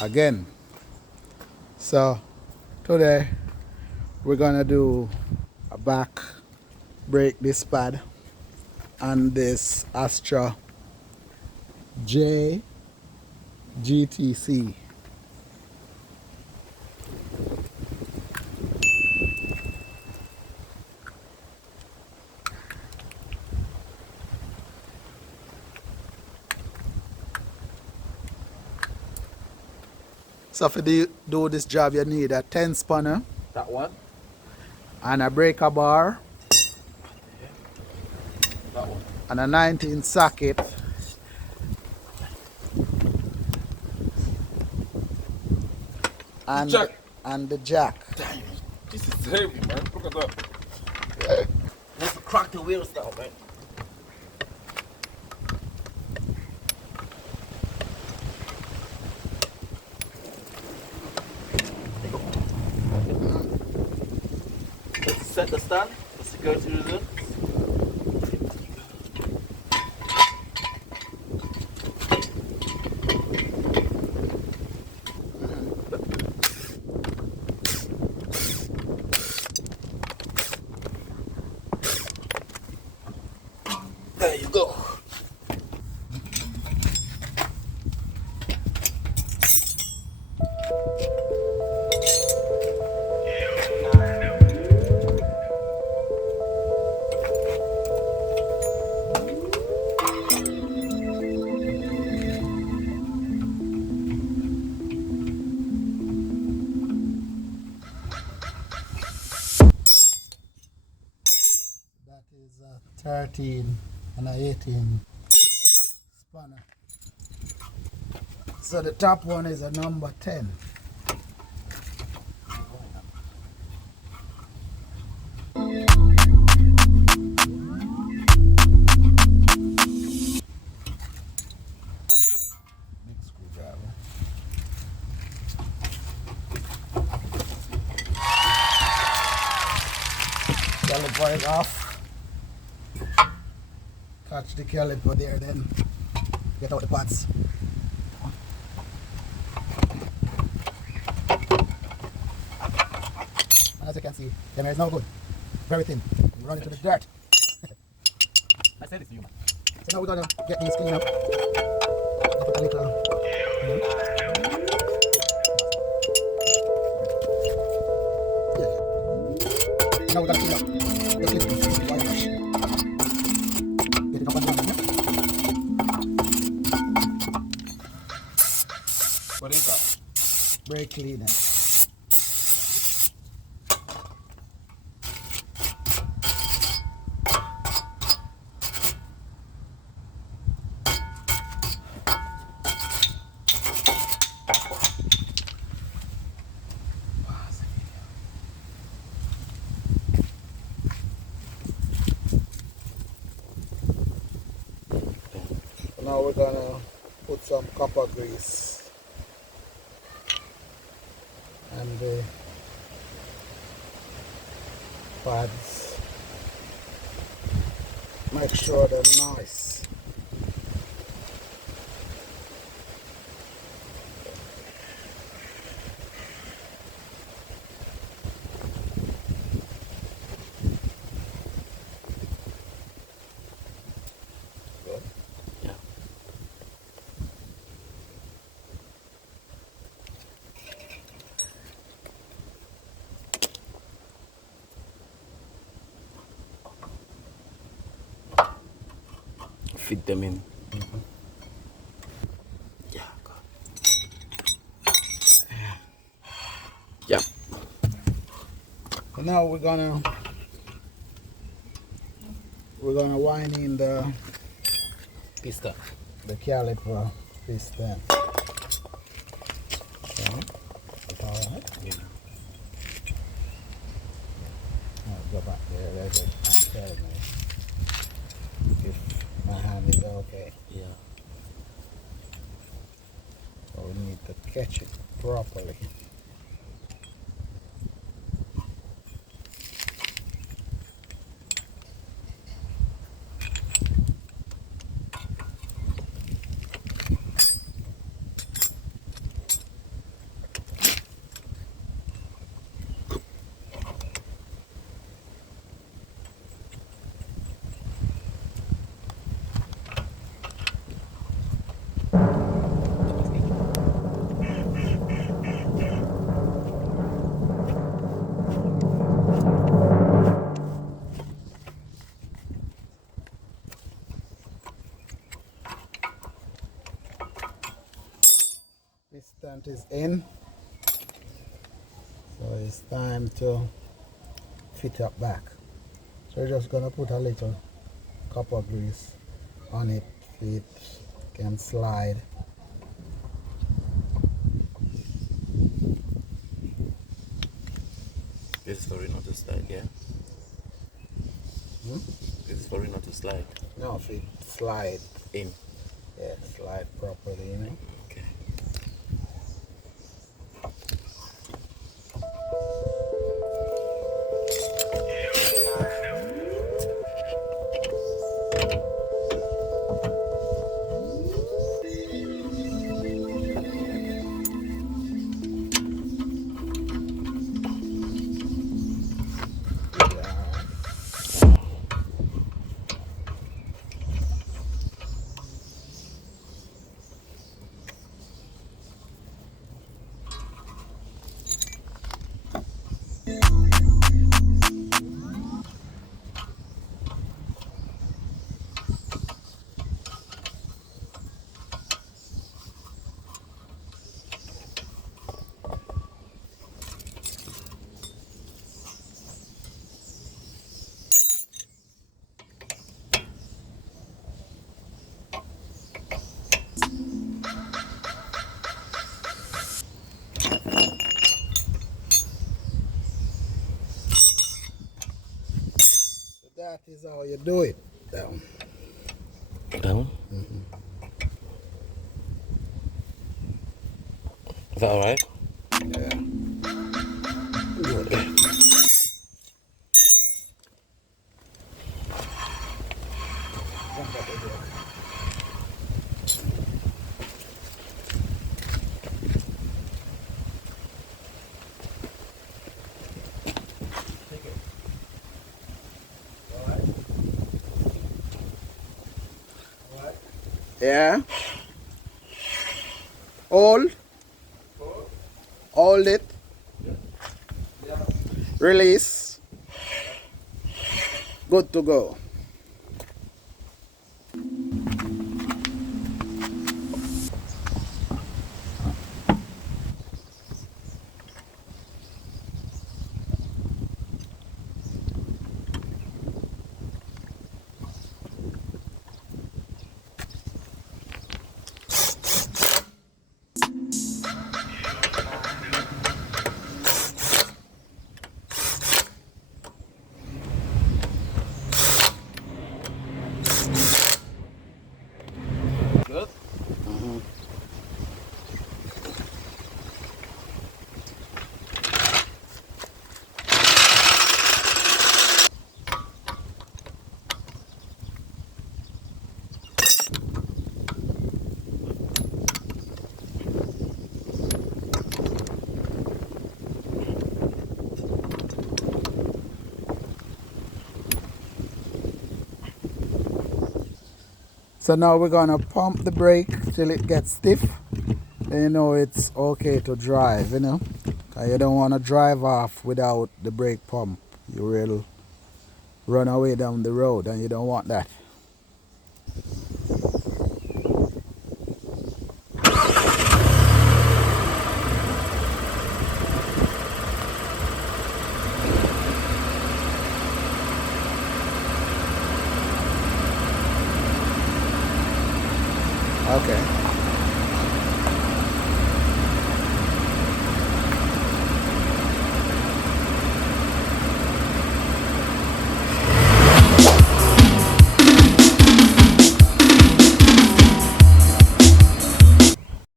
again. So today we're gonna do a back brake disc pad on this Astra J GTC. So for do this job you need a 10 spanner. That one? And a breaker bar. That one. And a 19 socket. And jack. And the jack. Damn, this is heavy, man. Look at that. Let's crack the wheels now, man. Let's set the stand. Let's go to the There you go. That is a 13 and a 18 spanner. So the top one is a number 10. Big screwdriver. Caliper is off. Catch the caliper there, then get out the parts. As you can see, the mirror is no good. Very thin. You run into the dirt. I said it to you, man. So now we're gonna get these clean up. Put a little. Yeah. Now we're gonna clean up. Just lift this white brush. Get it up and down here. What is that? Brake cleaner. Now we're gonna put some copper grease and the pads. Make sure they're nice. Good. Yeah. Fit them in. Yeah, God. Yeah. So now we're gonna wind in the Piston. caliper piston. So, that's all right. Yeah. I'll go back there. There's it. And tell me if my hand is okay. Yeah. So we need to catch it properly. Piston is in, so it's time to fit up back. So we're just gonna put a little copper grease on it so it can slide. This is for it not to slide, yeah? This is for it not to slide. No, if it slide In. yeah, slide properly, you know. Okay. That is how you do it. Down. Down? Is that alright? Yeah. Good. Yeah. Hold. Hold it. Release. Good to go. Good? So now we're gonna pump the brake till it gets stiff. Then you know it's okay to drive, you know. 'Cause you don't want to drive off without the brake pump. You will run away down the road and you don't want that. Okay.